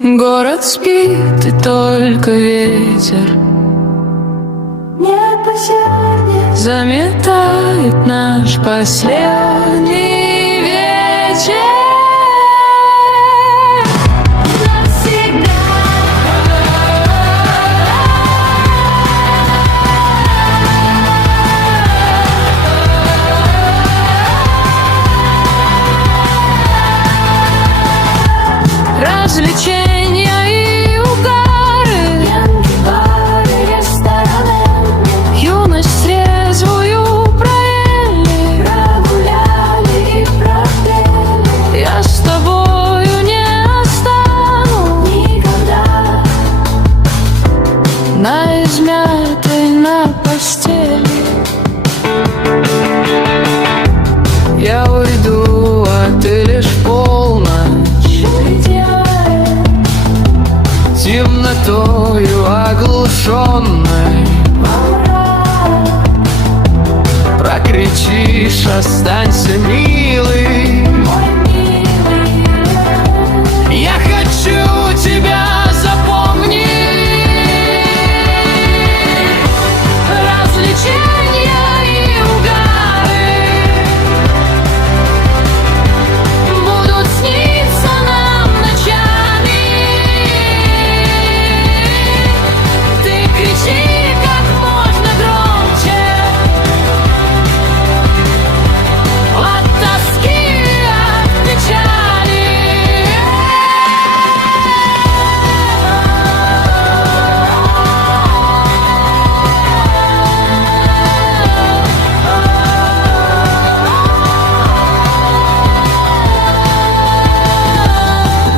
Город спит, и только ветер заметает наш последний вечер. Развлечения и угары, бары, рестораны, юность трезвую проели, прогуляли и пропели. я с тобою не останусь Никогда на измятой на постели. Я уйду, а ты лишь в полночь темнотою оглушенной прокричишь: останься, милый. Я хочу тебя запомнить. Развлечения и угары будут сниться нам ночами. Ты кричи как можно громче от тоски, от печали.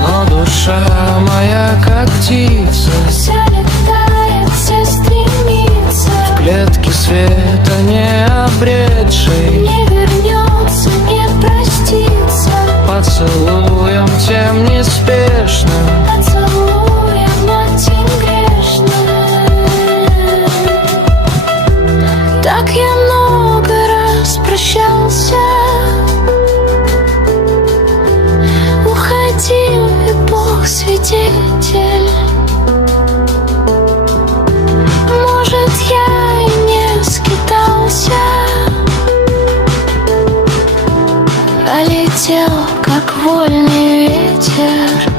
Но душа моя, как птица, вся летает, все стремится, в клетке света не обретшей, не вернется, не простится, поцелуем тем неспешным. поцелуем очень грешным. Так я много раз прощался, уходил, и Бог свидетель. Может, я и не скитался, а летел, как вольный ветер.